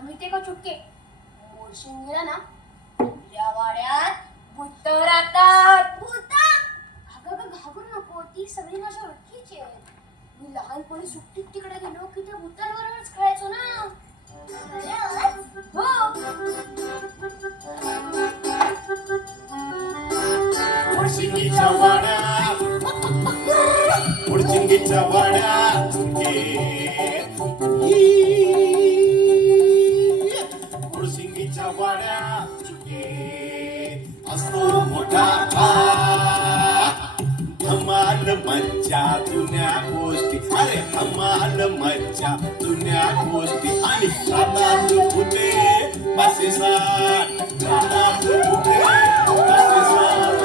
तुला माहितीये का चुटके, मोरशिंगीला ना या वाड्यात भूत राहतात. भूत? अगं घाबरू नको, ती सगळी माझ्या ओळखीची आहेत. मी लहानपणी सुट्टीत तिकडे गेलो की त्या भूतांबरोबरच खेळायचो ना. मोरशिंगीच्या वाड्यात, मोरशिंगीच्या वाड्यात मोरशिंगीच्या वाड्यात असतो मोठा धमाल मज्जा जुन्या गोष्टी, अरे धमाल मज्जा जुन्या गोष्टी. आणि रातात भुते पासेसार, रातात भुते पासेसार.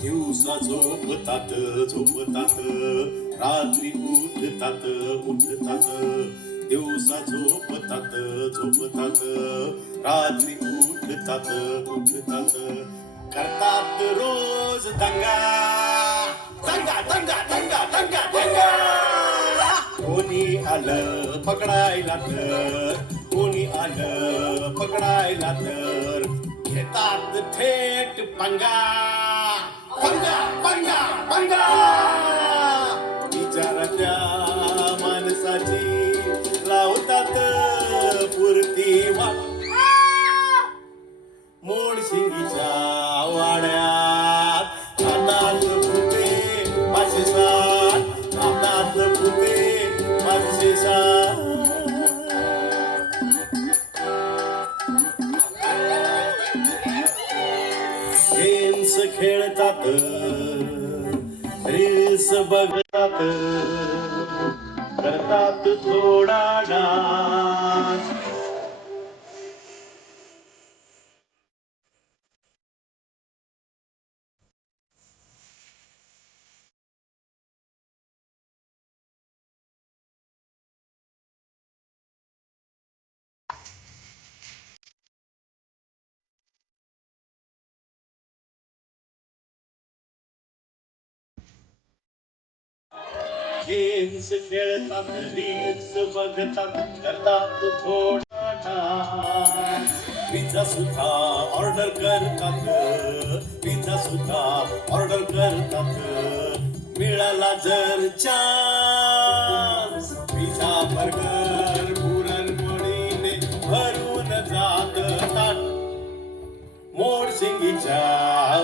दिवसा झोपतात झोपतात, रात्री उठतात उठतात. दिवसा झोपतात झोपतात, रात्री उठतात उठतात. करतात रोज दंगा दंगा दंगा दंगा दंगा दंगा. कोणी आलं पकडायला तर, कोणी आलं पकडायला तर घेतात थेट पंगा पंगा पंगा पंगा. विचार त्या माणसाची लावतात पुरती वाट. मोरशिंगीच्या वाड्यात हातात भुते पाचशे-सात, हातात भुते पाचशे-सात. गेम्स खेळतात, रील्स बघतात, करतात थोडा डान्स. गेम्स खेळतात, रील्स बघतात, करतात थोडा डान्स. पिझ्झा सुद्धा ऑर्डर करतात, पिझ्झा सुद्धा ऑर्डर करतात. मिळाला जर चान्स, पिझ्झा बर्गर पुरणपोळीने भरून जात ताट. मोरशिंगीच्या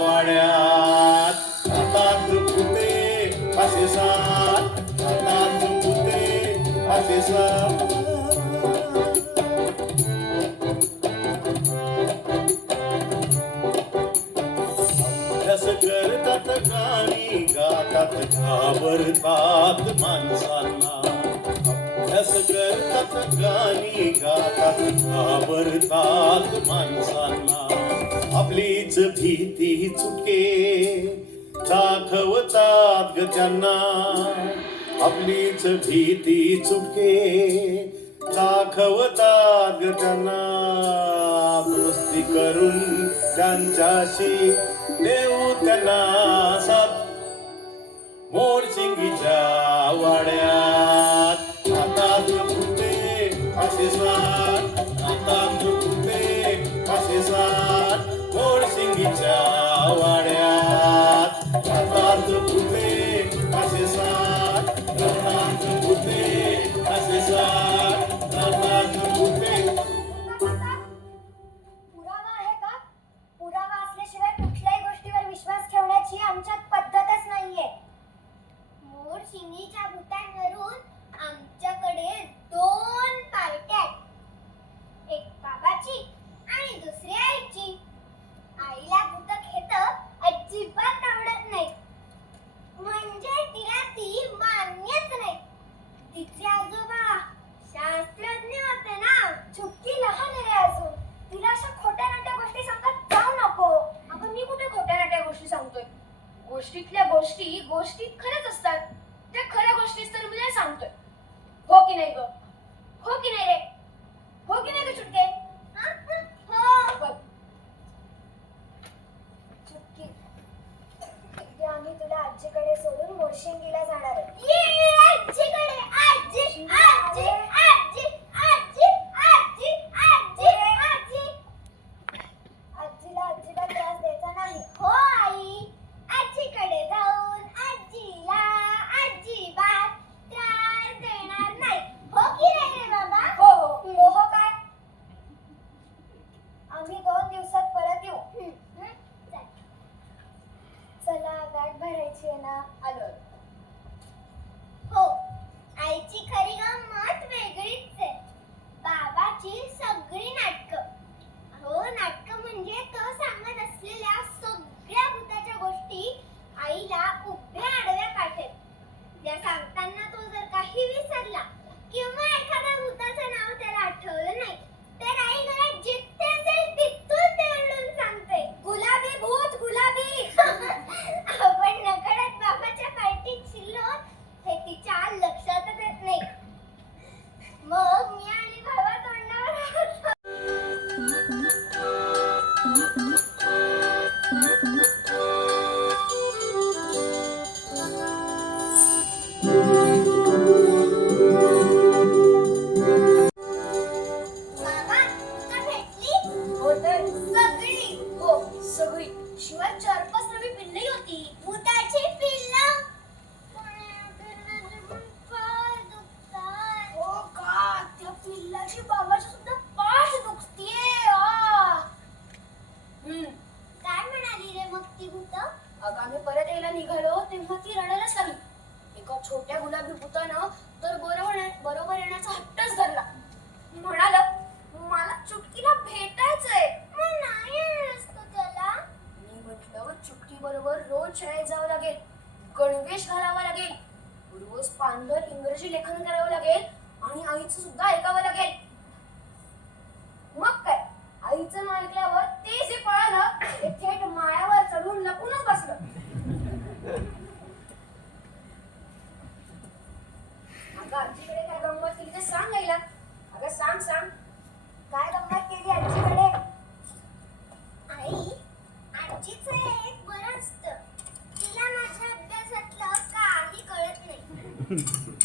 वाड्यात हातात भुते पाचशे-सात, हातात भुते पाचशे-सात. अभ्यास करतात, गाणी गातात, घाबरतात माणसांना. अभ्यास करतात, गाणी गातात, घाबरतात माणसांना. आपलीच भीती चुके दाखवतात ग त्यांना. आपलीच भीती चुके दाखवतात ग त्यांना. दोस्ती करून त्यांच्याशी देऊ त्यांना साथ. मोरशिंगीच्या वाड्यात हातात भुते पाचशे-सात, हातात भुते पाचशे-सात. मोरशिंगीच्या वाड्यात हातात भुते पाचशे-सात, हातात भुते पाचशे-सात, हातात भुते. पुरावा आहे का? पुरावा असल्याशिवाय कुठल्याही गोष्टीवर विश्वास ठेवण्याची आमच्यात पद्धतच नाहीये. मोरशिंगीच्या भूतांवरून आमच्याकडे 2 पार्ट्या आहेत. एक बाबाची आणि दुसरी आईची. आईला भूत खेत अजिबात आवडत नाही, म्हणजे तिला ती मान्यच नाही. तिचे आजोबा शास्त्रज्ञ होते ना. चुटकी लहान आहे अजून, तिला अशा खोट्या नाट्या गोष्टी सांगत जाऊ नको. अगं मी कुठे खोट्या नाट्या गोष्टी सांगतोय? गोष्टीतल्या गोष्टी गोष्टीत खरंच असतात. त्या खऱ्या गोष्टीच तर मी सांगतोय. हो की नाही ग? हो की नाही रे? हो की नाही ग चुटके? हो. आम्ही 2 दिवसात परत येऊ. चालेल. चला गाठ भरायची आहे ना. आलो. हो, आईची खरी गंमत वेगळीच आहे. बाबाची सगळी नाटकं. हो, नाटकं म्हणजे तो सांगत असलेल्या सगळ्या भूताच्या गोष्टी आईला उभ्या आडव्या काढेल. त्या सांगताना तो जर काही विसरला किंवा एखाद्या भूताचं नाव त्याला आठवलं नाही तर आई घरात जिथे असेल तिथून ते ओरडून सांगते, गुलाबी भूत गुलाबी. आपण नकळत बाबाच्या पार्टीत शिरलो हे तिच्या लक्षातच येत नाही. मग मी आणि भावा तोंडावर बाबा, तुला भेटली? हो तर सगळी. हो सगळी. शिवाय 4-5 नवी पिल्लंही होती. भूताची पिल्लं. पाय दुखतात. हो का? त्या पिल्लाची बाबाची सुद्धा पाठ दुखतीये. काय म्हणाली रे मग ती भूत? अगं आम्ही परत यायला निघालो तेव्हा ती रडायलाच लागली. एका छोट्या गुलाबी भूतानं तर बरोबर येण्याचा हट्टच धरला. म्हणालं मला चुटकीला भेटायचंय. मग नाही आणलंस तू त्याला? मी म्हटलं चुटकी बरोबर रोज शाळेत जावं लागेल, गणवेश घालावा लागेल, रोज पानभर इंग्रजी लेखन करावं लागेल आणि आईचं सुद्धा ऐकावं लागेल. मग काय आईचं नाव ऐकल्यावर ते जे पळालं ते थेट माळ्यावर चढून लपूनच बसलं. अगं आजीकडे काय गंमत केली ते सांग आईला. अगं सांग सांग काय गंमत केली आजीकडे. आई, आजीचं एक बरं असतं. तिला माझ्या अभ्यासातलं काही कळत नाही.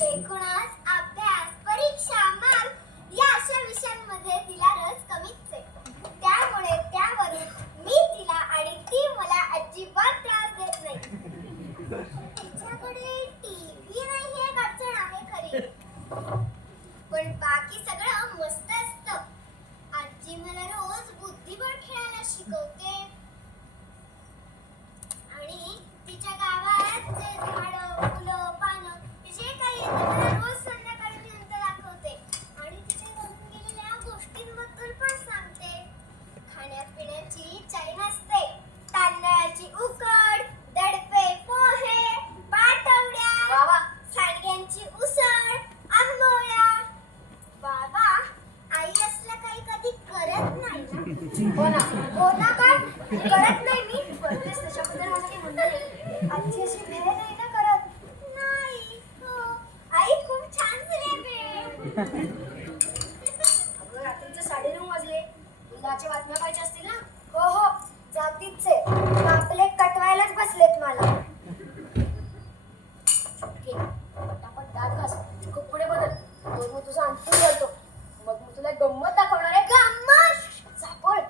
एकूणच अभ्यास, परीक्षा, मार्क या अशा विषयांमध्ये तिला रस कमीच आहे. त्यामुळे त्यावरून मी तिला आणि ती मला अजिबात त्रास देत नाही. तिच्याकडे टीव्ही नाही हे अडचण आहे खरी, पण बाकी सगळं मस्त असतं. आजी मला रोज बुद्धिबळ खेळायला शिकवते आणि तिच्या गावात जे झाडं, फुलं, पानं जे काही आहे ते मला रोज संध्याकाळी नंतर दाखवते आणि तिच्या घडून गेलेल्या गोष्टींबद्दल पण सांगते. खाण्यापिण्याची चैन असते. तांदळाची उकड, दडपे पोहे, पाटवड्या, वा वा. सांडग्यांची उसळ, आंबोळ्या. बाबा, आई असलं काही कधी करत नाही ना. हो ना. हो ना. काय करत नाही मी? करतेस त्याच्याबद्दल मला काही म्हणणं नाही. आजी अशी भेळ नाही ना करत. नाही. हो, आई खूप छान झाली भेळ. अगं रात्रीचे 9:30 वाजले. उद्याच्या बातम्या पाहिजे असतील ना. हो हो, जातीच आहे. आपले कटवायलाच बसलेत मला. चुटकी पटापट दात घास, कपडे बदल, तो मी तुझा अंतिम करतो. मग मी तुला गंमत दाखवणार आहे. गंमत? सापड.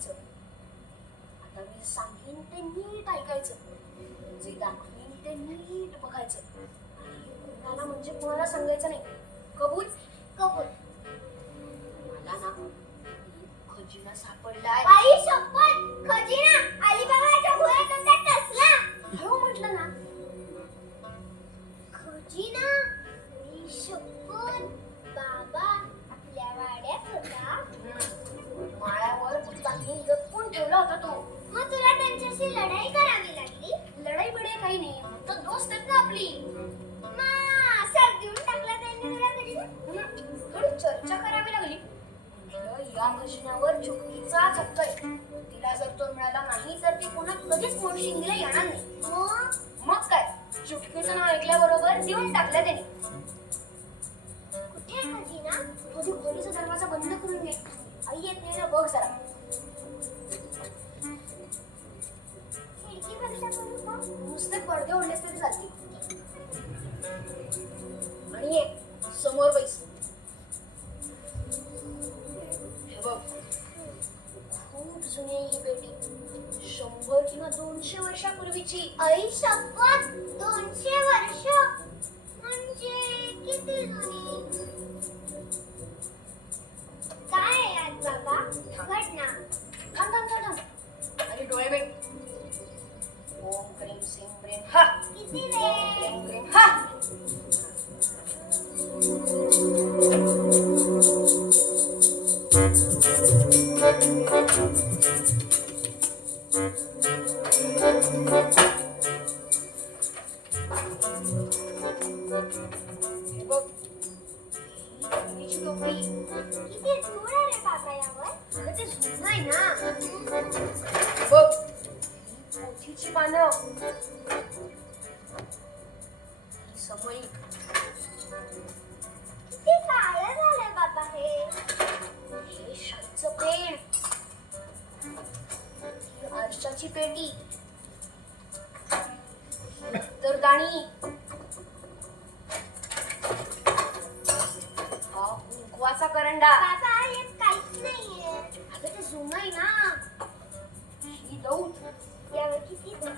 ऐकायचं. आता मी सांगेन ते नीट ऐकायचं, जे दाखवीन ते नीट बघायचं. कुणाला म्हणजे कुणाला सांगायचं नाही. कबूल? कबूल. मला ना खजिना सापडलाय. आई शपथ, खजिना अलिबाबाच्या गुहेत होता टसला. हो म्हटलं ना. खजिना आई शपथ, बाबा आपल्या वाड्यात होता. माळ्यावर भूतांनी लपवून ठेवला होता तो. मग तुला त्यांच्याशी लढाई करावी लागली. लढाई बढाई काही नाही, तर दोस्त आहेत ना आपली. मग असं देऊन टाकला त्यांनी तुला खजिना. थोडी चर्चा करावी लागली. म्हटलं या खजिन्यावर चुकीचा हक्क आहे. तिला जर तो मिळाला नाही तर ती पुन्हा कधीच मोडशिंगीला येणार नाही. मग काय, चुटकीचं नाव ऐकल्याबरोबर देऊन टाकलं त्याने. कुठे आहे खजिना? तुझी खोलीचा दरवाजा बंद करून घे. आई येत नाही ना, बघ जरा. खिडकी बंद करू का? नुसते पडदे ओढलेस तरी चालतील. आणि ये समोर बैस. हे बघ, खूप जुनी आहे ही पेटी. 100 किंवा 200 वर्षापूर्वीची. आई शपथ, 200 वर्ष म्हणजे किती जुनी? काय आहे यात बाबा? घट ना. थांब थांब थांब थांब. आणि डोळे बेट. ओम क्रीम सिंग ब्रेम हा. किती ओम रे? क्रीम ब्रेम हा. हे बघ, ही जुनीची टोपली. किती धूळ आहे रे बाबा यावर? अगं ते जुनं आहे ना. बघ, पोथीची पानं. ही समई. किती काळं झालंय बाबा हे. हे शाईचं पेन. ही आरशाची पेटी. ही उत्तरदाणी. हा कुंकवाचा करंडा. बाबा यात काहीच नाहीये. अगं ते जुनं आहे ना. ही दौत. यावर किती धूळ?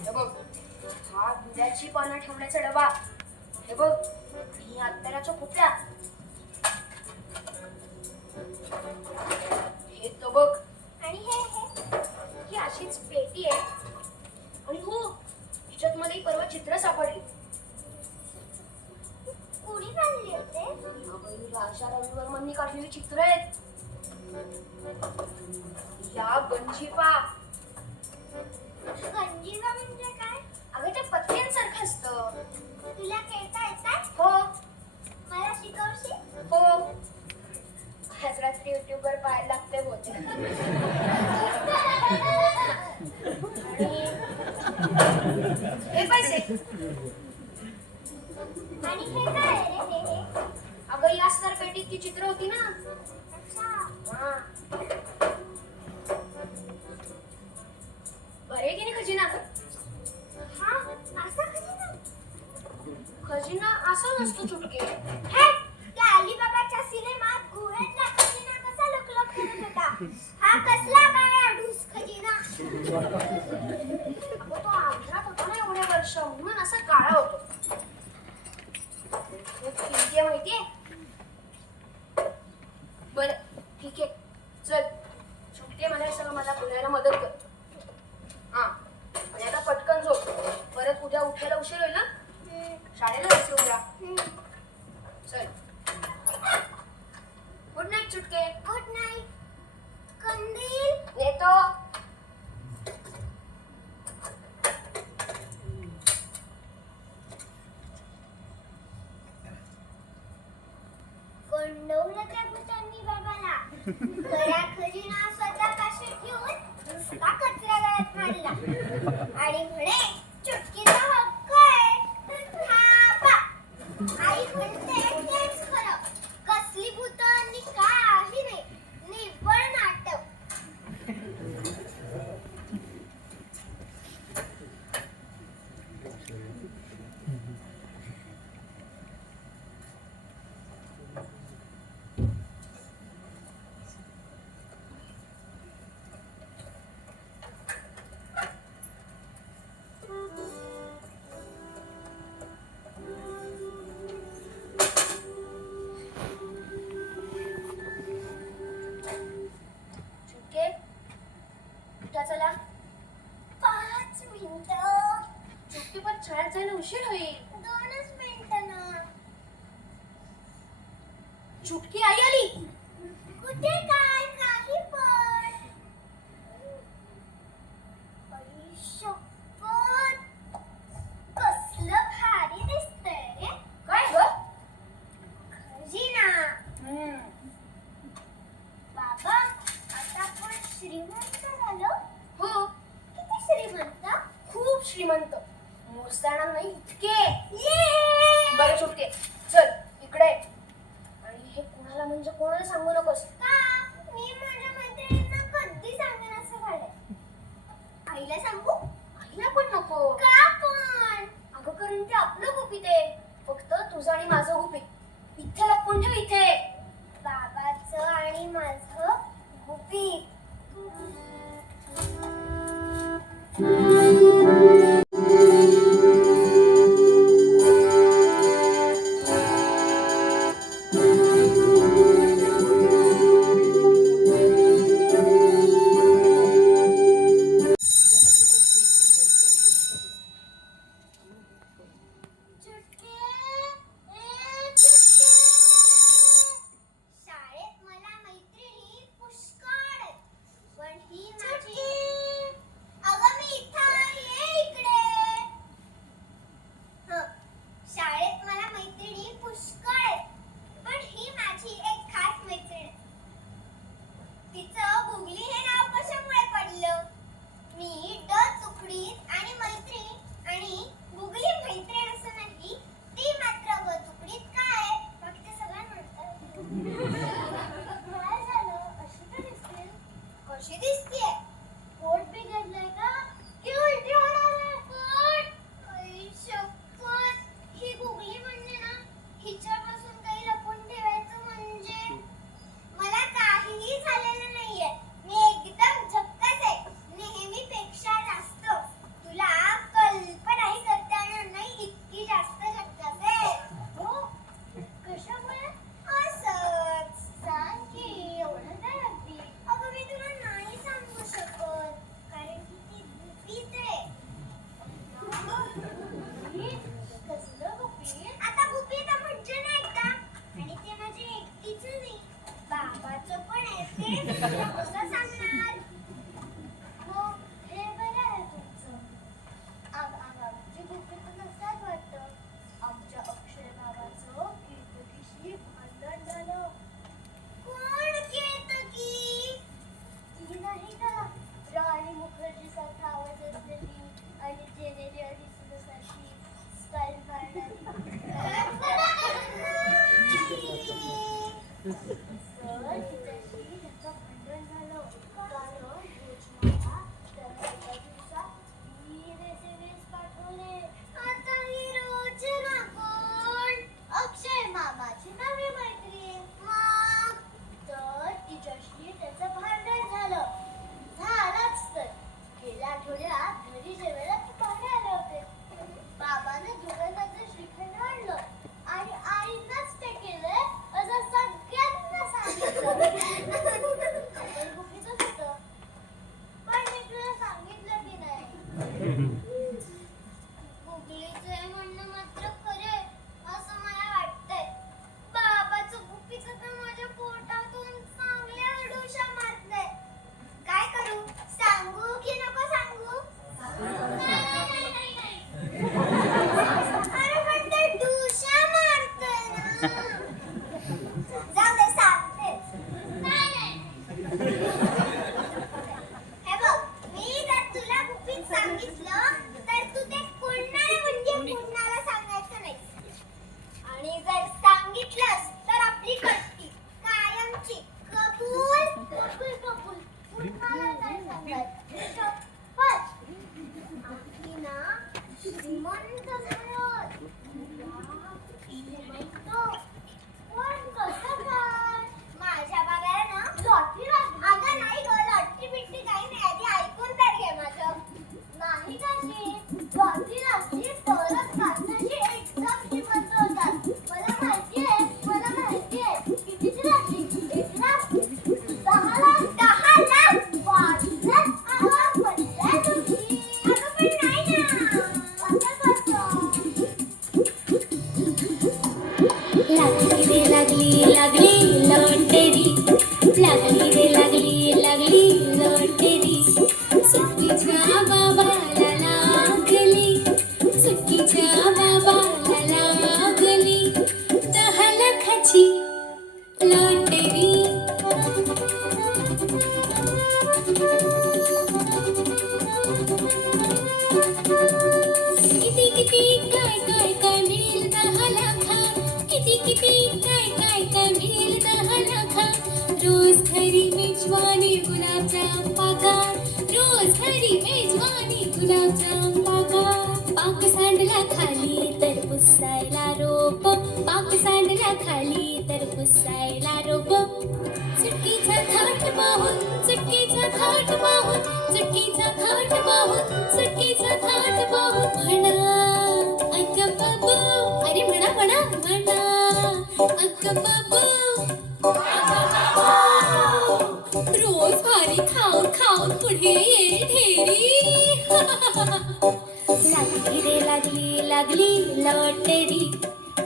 हे बघ, हा दुधाची पानं ठेवण्याचा डबा. हे बघ, ही अत्तराच्या कुप्या. हे तो बघ, आणि हे ही अशीच पेटी आहे. आणि हो, हिच्यात मला ही परवा चित्र सापडली. कुणी काढले होते? अगं, ही राजा रविवर्मननी काढलेली चित्र आहेत. या गंजीफा. गंजीफा म्हणजे काय? अगं ते पत्र्यांसारखं असतं. तुला खेळता येतात? हो मला शिकवशील? हो. आज रात्री युट्यूबवर पाहायला लागते होते. हे पैसे. आणि हे काय आहे रे हे? अगं याच तर पेटीत ती चित्र होती ना. अच्छा. हा. बरे की नाही खजिना? हा असा खजिना? खजिना असा नसतो चुटके. हे त्या अलिबाबाच्या सिनेमात गुहेतला खजिना कसा लुकलुक करत होता? हा कसला काय ढूस खजिना? अगं तो आंध्रात होता ना एवढे वर्ष, म्हणून असा काळा होतो. खूप किमती आहे माहितीये. बरं ठीक आहे, चल चुटके मला हे सगळं मला बोलायला मदत कर. हा, आणि आता पटकन झोप. परत उद्या उठायला उशीर होईल ना. शाळेला जायचं उद्या. चल, गुड नाईट चुटके. Good night. कंदील. येतो. गंडवलं त्या भूतांनी बाबाला. खरा खजिना स्वतः पाशी ठेवून नुसता कचरा गळ्यात मारला. आणि म्हणे चुटकीचा हक्क आहे. थापा. आई म्हणते तेच खरं. कसली भूतांनी काही नाही. निव्वळ नाटक. मिनिटं. चुटकी पण शाळेत जायला उशीर होईल. 2च मिनिटं ना. चुटकी आई आली. कुठे काय काही पण. आई शपथ. कसलं भारी दिसतंय रे. काय ग? खजिना. बाबा आता आपण श्रीमंत झालो. हो, किती श्रीमंत. खूप श्रीमंत. मोजताना नाही इतके. ये. बरं चुटके, चल इकडे ये. आणि हे कोणाला म्हणजे कोणाला सांगू नकोस. का मी माझ्या मैत्रिणींना कधी सांगेन असं झालंय. आईला सांगू. आईला पण नको. का पण. अगं कारण ते आपलं गुपित आहे. फक्त तुझं आणि माझं गुपित. इथे लपवून ठेव इथे. बाबाचं आणि माझं गुपित. चुटके, ए चुटके. शाळेत मला मैत्रिणी पुष्कळ आहेत. पण ही माझी. अगं मी इथं आहे, इकडे. हं, शाळेत मला मैत्रिणी पुष्कळ आहेत. पण ही माझी एक खास मैत्रीण आहे. तिचं गुगली हे नाव कशामुळे पडलं. मी ड तुकडीत आणि मैत्रीण आणि गुगली मैत्रीण असं नाही. ती मात्र ग तुकडीत काय. बाकी ते सगळं म्हणतात. काय झालं. अशी का दिसते. कशी दिसतेय. पोट बिघडलंय का. की उलटी होणार आहे. पोट. आई शपथ. ही गुगली म्हणजे ना, हिच्यापासून काही लपून ठेवायचं म्हणजे. मला काहीही झालेलं नाहीये. मी एकदम झक्कास आहे. नेहमीपेक्षा जास्त. तुला कल्पनाही करता येणार नाही इतकी जास्त झक्कास आहे. हो. कशामुळे. असंच. सांग की. एवढं काय अगदी. अगं मी तुला नाही सांगू शकत. कारण की ती गुपित आहे. कसलं गुपित. आता गुपित म्हणजे नाही का. आणि ते माझे एकटीच नाही. बाबाचं पण आहे ते. तुला कसं सांगणार. हो, हे बरं आहे तुमचं. आमची गुपित नसतात वाटतं. आमच्या अक्षय बाबाचं केतकीशी भांडण झालं. कोण केतकी. ती नाही का राणी मुखर्जी सारखा आवाज असलेली आणि जेनेलिया डिसूजा सारखी स्टाईल मारणारी. सर तिच्याशी त्याचं भांडण झालं. कारण रोजमाला त्याला एका दिवसात 3 SMS पाठवले. आता ही रोजना कोण. अक्षय मामाची नवी मैत्रीण. मग तर तिच्याशी त्याचं भांडण झालं. झालंच तर. गेल्या आठवड्यात घरी जेवायला ते पाहुणे आले होते. बाबाने दोघांना श्रीखंड आणलं आणि आईनंच ते केलंय असं सगळ्यांना सांगितलं. आपण गुपितच होतं. पण मी तुला सांगितलं की नाही. गुगलीचं हे म्हणणं मात्र खरे असं मला वाटतंय. बाबाचं गुपित तर माझ्या पोटातून चांगल्या अडुशा मारतंय. काय करू. सांगू की नको सांगू. नाही. अरे पण ते डुशा मारतंय ना. जाऊ दे सांगतेच. नाही. हे बघ, मी जर तुला गुपित सांगितलं तर तू ते कोणाला म्हणजे कोणाला सांगायचं नाही. आणि जर सांगितलंस तर आपली कट्टी कायमची. कबूल. कबूल. कुणाला नाही सांगायचं. शपथ. आम्ही ना श्रीमंत झालो. श्रीमंत. पण कसं काय. माझ्या बघायला ना लॉटरी लागली. अगं नाही ग. लॉटरी बिटरी काही नाही. आधी ऐकून तर घे माझं. नाही काय किती काय काय काय मिळेल 10 लाखात किती किती काय काय काय मिळेल 10 लाखात रोज खरी मेजवानी गुलाबजाम पाकात रोज खरी मेजवानी गुलाबजाम पाकात पाक सांडला खाली तर पुसायला रोप पाक सांडला खाली तर पुसायला रोप चुटकीचा थाट पाहून चुटकीचा थाट पाहून चुटकीचा थाट पाहून चुटकीचा थाट पाहून म्हणा अगं बाबू अरे म्हणा म्हणा म्हणा अगं बाबू रोज भारी खाऊन खाऊन पुढे ये ढेरी लागली रे लागली लागली लॉटरी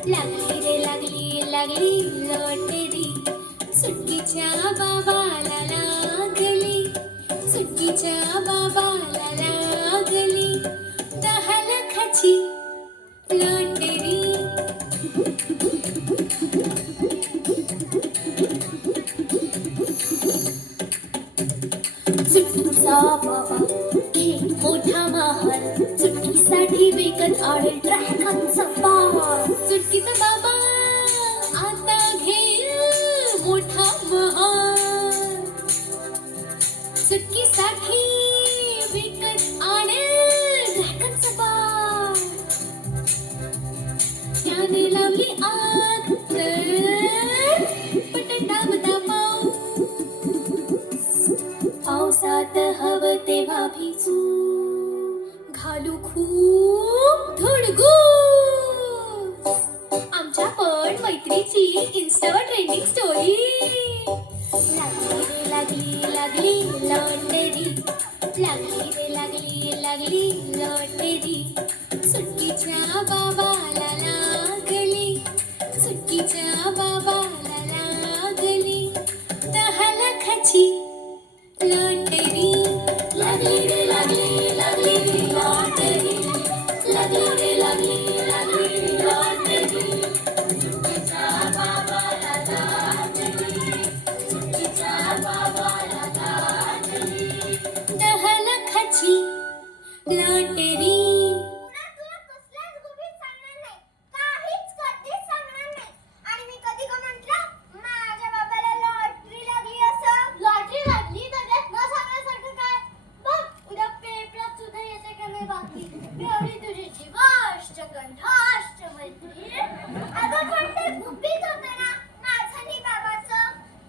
लागली रे लागली लागली लॉटरी सुट्टीच्या बाबाला लागली सुट्टीच्या बाबाला लागली 10 लाखाची लॉटरी सुट्टीचा बाबा एक मोठा महाल सुट्टीसाठी विकत आणेल ड्रॅगनचा बाल सुट्टीचा बाबा आता घेईल मोठा महाल सुट्टीसाठी विकत आणेल ड्रॅगनचा बाल त्याने लावली आग तर बटाटा बटा पावसात हवं तेव्हा भिजू घालू खूप धुडगू आमच्या पण मैत्रीची इन्स्टावर ट्रेंडिंग स्टोरी लागली रे लागली लागली लॉटरी लागली रे लागली लागली लॉटरी सुट्टीच्या बाबाला लागली सुट्टीच्या बाबाला लागली 10 लाखाची लॉटरी लागली रे लागली लागली लॉटरी लागली रे लागली लागली लॉटरी सुट्टीच्या बाबाला लागली सुट्टीच्या बाबाला लागली 10 लाखाची लॉटरी पुन्हा तुला कसल्याच गोष्टी सांगणार नाही काहीच कधीच सांगणार नाही आणि मी कधी का म्हटलं माझ्या बाबाला लॉटरी लागली असं लॉटरी लागली तर त्यात न सांगण्यासारखं काय बघ उद्या पेपरात सुद्धा येते का नाही बाकी एवढी तुझी जीवाष्ट कंठाष्ट मैत्री अगं पण ते गुपित होतं ना माझं आणि बाबाचं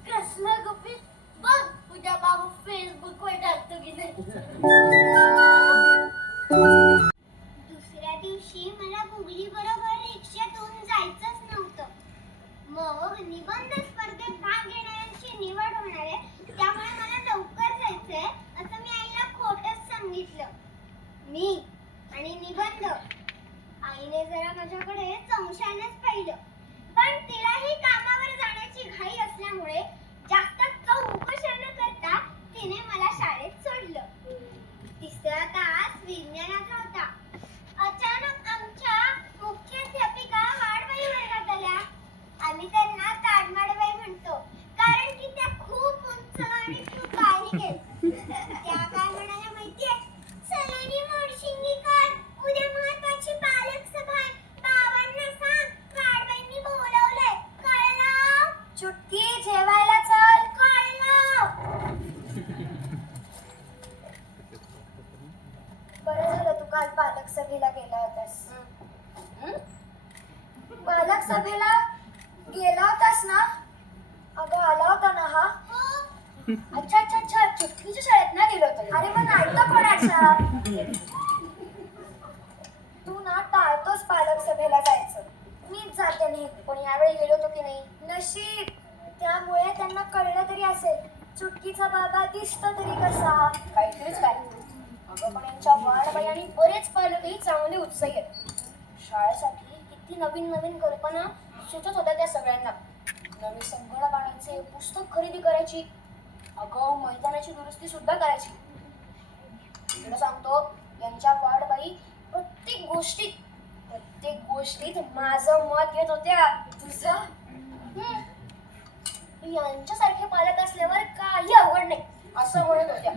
कसलं गुपित बघ उद्या बाबा फेसबुकवर टाकतो की नाही दुसऱ्या दिवशी मला गुगली बरोबर रिक्षातून जायचंच नव्हतं मग निबंध स्पर्धेत भाग घेणाऱ्यांची निवड होणार आहे त्यामुळे मला लवकर जायचंय असं मी आईला खोटंच सांगितलं मी आणि निबंध आईने जरा माझ्याकडे संशयानेच पाहिलं पण तिलाही कामावर जाण्याची घाई असल्यामुळे जास्त चौकशा न करता तिने मला शाळेत सोडलं 3रा तास विज्ञानाचा होता अचानक आमच्या मुख्याध्यापिका वाडबाई वर्गात आल्या आम्ही त्यांना ताडमाडबाई म्हणतो कारण की त्या खूप उंच आणि खूप बारीक आहेत त्या काय म्हणाल्या माहितीये सलोनी मोडशिंगीकर उद्या महत्वाची पालक सभा आहे बाबांना सांग वाडबाईंनी बोलवलंय कळलं चुटकी जेवायला चल कळलं बरं झालं तू काल पालक सभेला गेला होतास पालक सभेला गेला होतास ना अगं आला होता ना हा अच्छा अच्छा अच्छा चुटकीच्या शाळेत ना गेलो होतो अरे मग नाटक कोणाच्या तू ना टाळतोस पालक सभेला जायचं मीच जाते नाही पण यावेळी गेलो होतो की नाही नशीब त्यामुळे त्यांना कळलं तरी असेल चुटकीचा बाबा दिसतो तरी कसा काहीतरीच काय अगं पण यांच्या वाडबाई आणि बरेच पालकही चांगले उत्साही आहेत शाळेसाठी किती नवीन नवीन कल्पना सुचत होत्या त्या सगळ्यांना नवी संगणक आणायचे पुस्तक खरेदी करायची अगं मैदानाची दुरुस्ती सुद्धा करायची तुला सांगतो यांच्या वाडबाई प्रत्येक गोष्टीत माझं मत घेत होत्या तुझं यांच्यासारखे पालक असल्यावर काही अवघड नाही असं म्हणत होत्या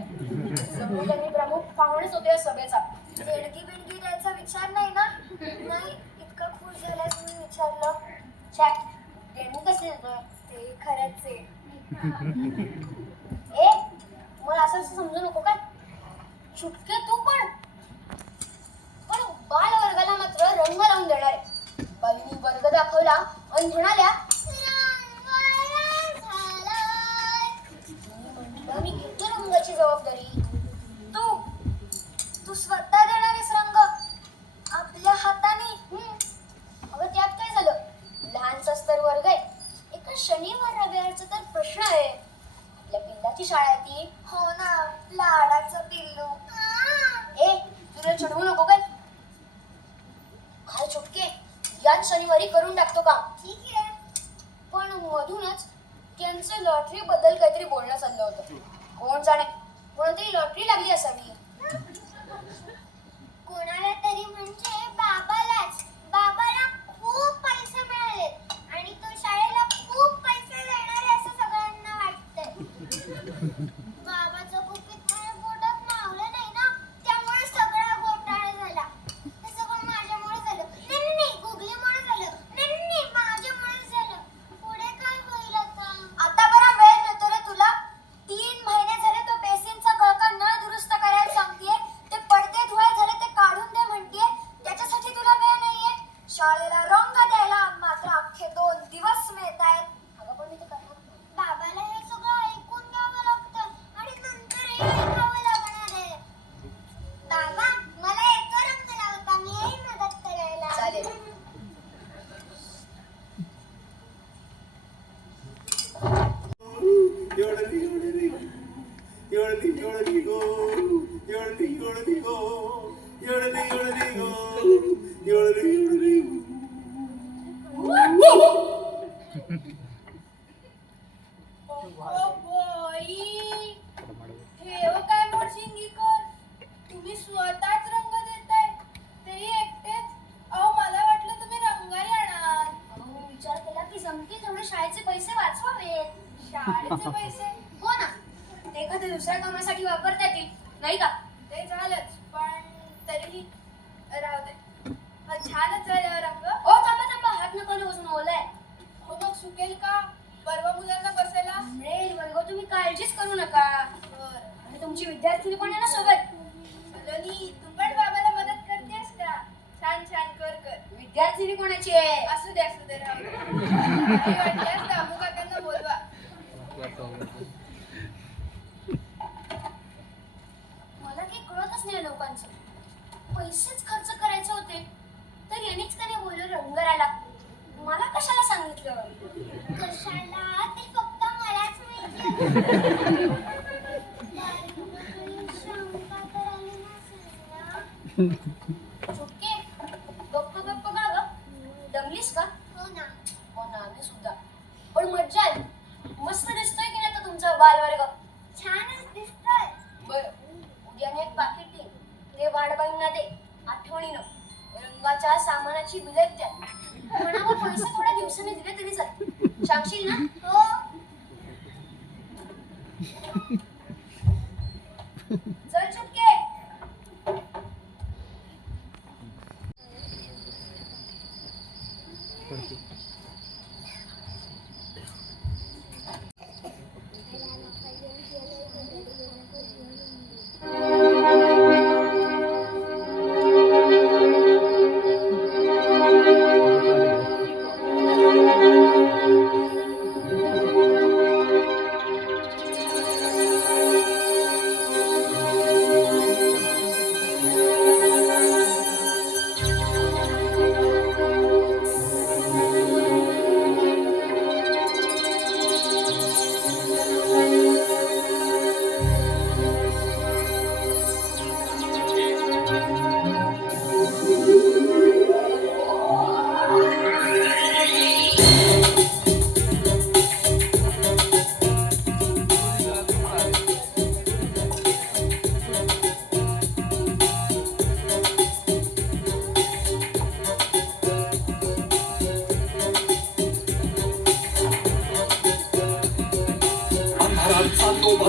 त्यांनी प्रमुख पाहुणेच होते सभेचा देणगी बिणगी द्यायचा विचार नाही ना नाही, इतका खुश झालास म्हणून विचारलं. छॅ, डेमो कसले देतोय? ते खरंच आहे. ए, मला असं समजू नको काय? चुटके तू पण बाल वर्गाला मात्र रंग लावून देणार आहे. बाईंनी वर्ग दाखवला आणि म्हणाल्या मी घेतो रंगाची जबाबदारी. तू स्वतः देणारीस रंग आपल्या हाताने. अगं त्यात काय झालं? लहानसा स्तर वर्ग आहे. एका शनिवार रविवारचा तर प्रश्न आहे. आपल्या पिल्लाची शाळा आहे ती. हो ना, लाडाचं पिल्लू. ए, तुला चढवू नको काय? काय चुटके, याच शनिवारी करून टाकतो काम. ठीक आहे. पण मधूनच त्यांचं लॉटरी बद्दल काहीतरी बोलणं चाललं होतं. कोण जाणे, कोणतरी लॉटरी लागली असावी. कोणाला तरी म्हणजे बाबालाच. बाबाला खूप पैसे मिळाले आणि तो शाळेला खूप पैसे देणार आहे असं सगळ्यांना वाटतंय. बाबाचं गुपित माझ्या पोटात मावलं नाही ना, त्यामुळे सगळा घोटाळा झाला. हे सगळं माझ्यामुळे झालं. नाही, गुगलीमुळे झालं. नाही, माझ्यामुळे झालं. पुढे काय होईल आता बरा वेळ मिळतो रे तुला. 3 महिने झाले तो बेसिनचा गळका नळ दुरुस्त करायला सांगतेय. ते पडदे धुवाय झाले ते काढून दे म्हणतेय. त्याच्यासाठी तुला वेळ नाहीये. शाळेला रंग द्यायला मात्र अख्खे 2 दिवस मिळतायत. अगं पण मी ते करणार. बाबाला हे सगळं ऐकून घ्यावं लागतं आणि नंतरही ऐकावं लागणार आहे. बाबा, मला येतो रंग लावता. मी येईन मदत करायला. चालेल. योडली योडली योडली योडली गो योडली योडली गो योडली योडली गो योडली योडली हे हो काय मोडशिंगीकर, तुम्ही स्वतःच रंग देताय, तेही एकटेच. अहो मला वाटलं तुम्ही रंगारी आणाल. अहो विचार केला की जमतील तेवढे शाळेचे पैसे वाचवावेत. शाळेचे पैसे? हो ना, ते एखाद्या दुसऱ्या कामासाठी वापरता येतील नाही का? ते झालंच, पण तरीही राहू दे. छानच झालं रंग. ओ थांबा, हात नको रोजून ओलाय. हो मग सुकेल का? परवा मुलांना बसायला मिळेल वर्ग, तुम्ही काळजीच करू नका. आणि तुमची विद्यार्थिनी पण आहे ना सोबत. लोनी, तू पण बाबाला मदत करतेस का? छान कर. विद्यार्थिनी कोणाची आहे? असू दे राहू दे. वाटल्यास दामू काकांना बोलवा. मला काही कळतच नाही लोकांचं. पैसेच खर्च करायचे होते तर यांनीच का नाही बोललं रंगराला. मला कशाला सांगितलं? कशाला ते फक्त मलाच माहिती. शंका तर आली नसेल ना. चुटके, गप्प का ग? दमलीस का? हो ना. हो ना, मी सुद्धा. पण मज्जा आली. मस्त दिसतोय की नाही तो तुमचा बालवर्ग? छानच दिसतोय. बरं, उद्याने एक पाकिट दे. ते वाडबाईंना दे. आठवणीनं रंगाच्या सामानाची बिलेट द्या. म्हणावं पैसे थोड्या दिवसांनी दिले तरी चालेल. सांगशील ना? हो. चल चुटके.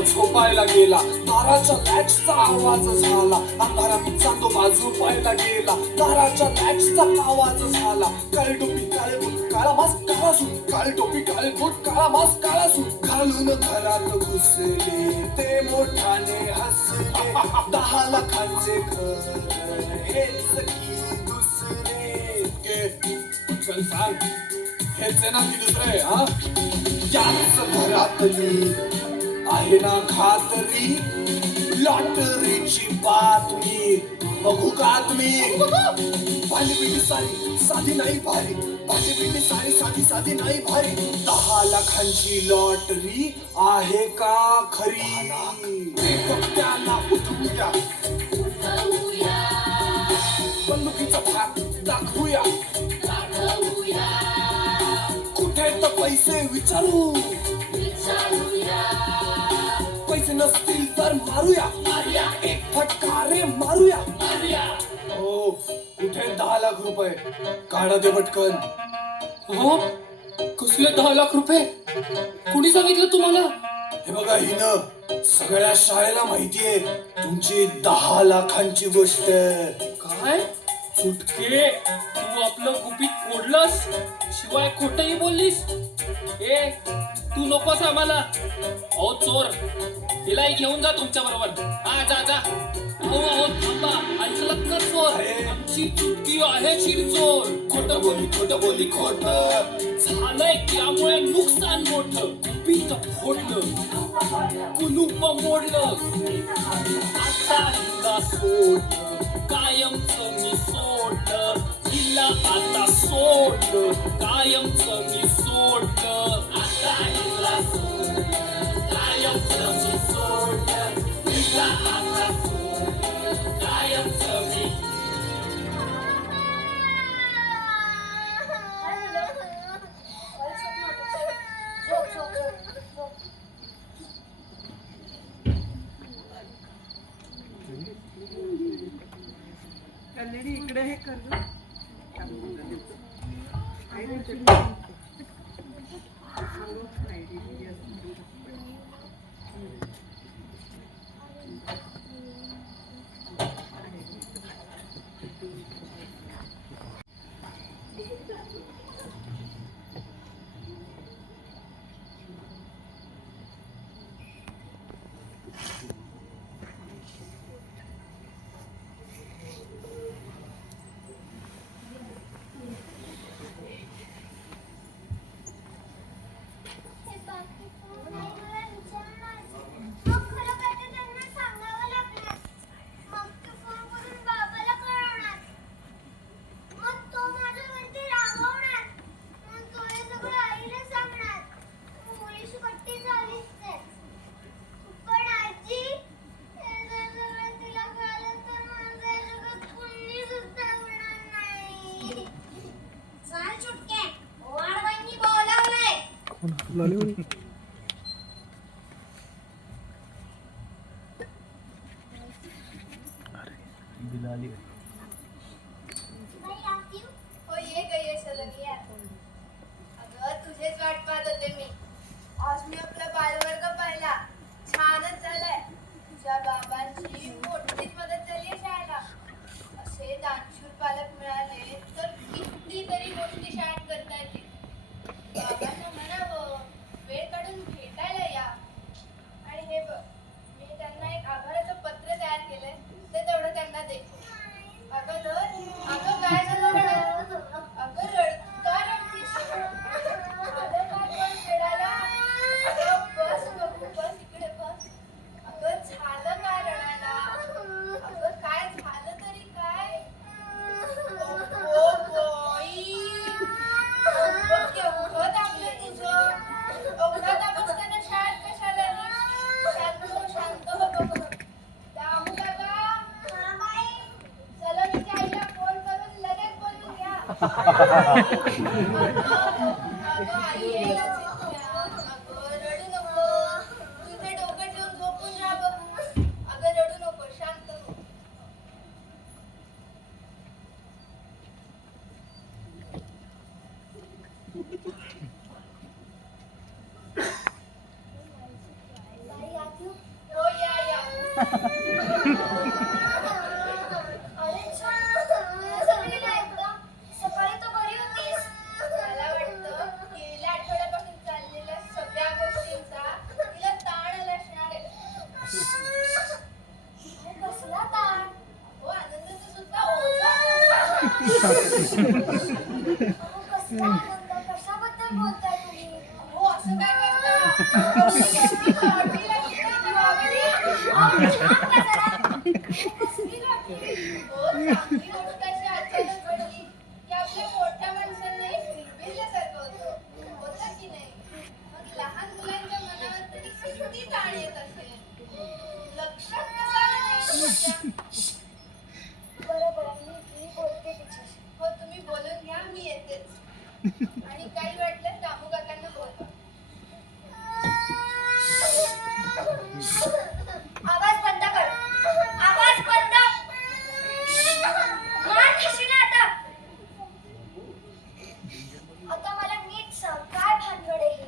झोपायला गेला. दाराच्या लॅचचा आवाज झाला, अंधारात चांदोबा झोपायला गेला. दाराच्या लॅचचा आवाज झाला, काळी टोपी काळे बूट काळा मास्क काळा सूट, काळी टोपी काळे बूट काळा मास्क काळा सूट घालून घरात घुसले ते मोठ्याने हसले. 10 लाखांचे घर हेच की दुसरे. चल सांग, हेच आहे ना की दुसरे? हा, याच घरातली आहे ना खात्री, लॉटरीची बातमी बघू का तुम्ही? भालीपिंडी सारी साधी नाही भारी, भालीपिंडी सारी साधी नाही भारी. 10 लाखांची लॉटरी आहे का खरी? त्याला उठवूया, बंदुकीचा भाग दाखवूया, कुठे तर पैसे विचारू, पैसे नसतील तर मारूया, एक फटका रे मारूया. हो, कुठे 10 लाख रुपये? काढा दे पटकन. हो, कसले 10 लाख रुपये? कुणी सांगितलं तुम्हाला? हे बघा, हिनं सगळ्या शाळेला माहितीये तुमची 10 लाखांची गोष्ट. काय चुटके, तू आपलं गुपित फोडलंस, शिवाय खोटही बोललीस. ए, तू नकोस आम्हाला. ओ चोर, हिलाही घेऊन जा तुमच्या बरोबर. हा, जा जा. अहो थांबा, ऐकलं का चोर? आमची चुटकी आहे शिरचोर. खोटं बोली खोट झालंय त्यामुळे नुकसान मोठं. गुपित फोडलं, कुलूप मोडलं, आता हिला सोडलं, कायमचं मी सोडलं. हिला आता सोडलं, कायमचं मी सोडलं. आता हिला सोडलं, कायमचं मी सोडलं. हिला आता सोडलं, कायमचं मी. इकडे हे कर गं. हो, ये गं यशोधनी, ये. अगं, तुझेच वाट पाहत होते मी. आज मी आपला बालवर्ग पाहिला. छानच झालाय. तुझ्या बाबांची मोठीच मदत झाली शाळेला. असे दानशूर पालक मिळाले तर कितीतरी गोष्टी शाळेत करता येतील. बाबांना म्हणावं, वेळ काढून भेटायला या. आणि हे बघ, मी त्यांना एक आभाराचं पत्र तयार केलंय, ते तेवढं त्यांना दे. अगं धर. अगं काय झालं रडत? अगं का रडतीस? आलं काय पण खेळायला? अगं बस बघू, बस इकडे बस. अगं झालं काय रडायला? अगं काय झालं तरी काय? ओ बाई, अगं केवढं दाबलं तुझं. एवढं दाब असताना शाळेत कशाला आलीस? शांत हो बघ. दामू काका, चला मी आईला फोन करून लगेच बोलून घ्या. अगं आई येईलच इथल्या. अगं रडू नको. तू इथे डोकं ठेवून झोपून राहा बघू. अगं रडू नको, शांत हो. हो, या या. कसला आनंद, कशाबद्दल बोलताय तुम्ही? हो असं काय करता लॉटरीला गेली बाबरी. अहो, थांब ना जरा. कसली लॉटरी? हो चांगली गोष्ट अशी अचानक घडली की आपल्या मोठ्या माणसांना फिरविल्यासारखं होतं की नाही. मग लहान मुलांच्या मनावर तरी किती ताण येत असेल. लक्षात कसं आलं नाही तुमच्या? बरं मी बोलते तिच्याशी. हो तुम्ही बोलून घ्या मी येतेच. आणि काही वाटलं दामू काकांना बोलवा. आवाज बंद कर. आवाज बंद. मान खाशील ना आता. आता मला नीट सांग काय भानगड आहे ही?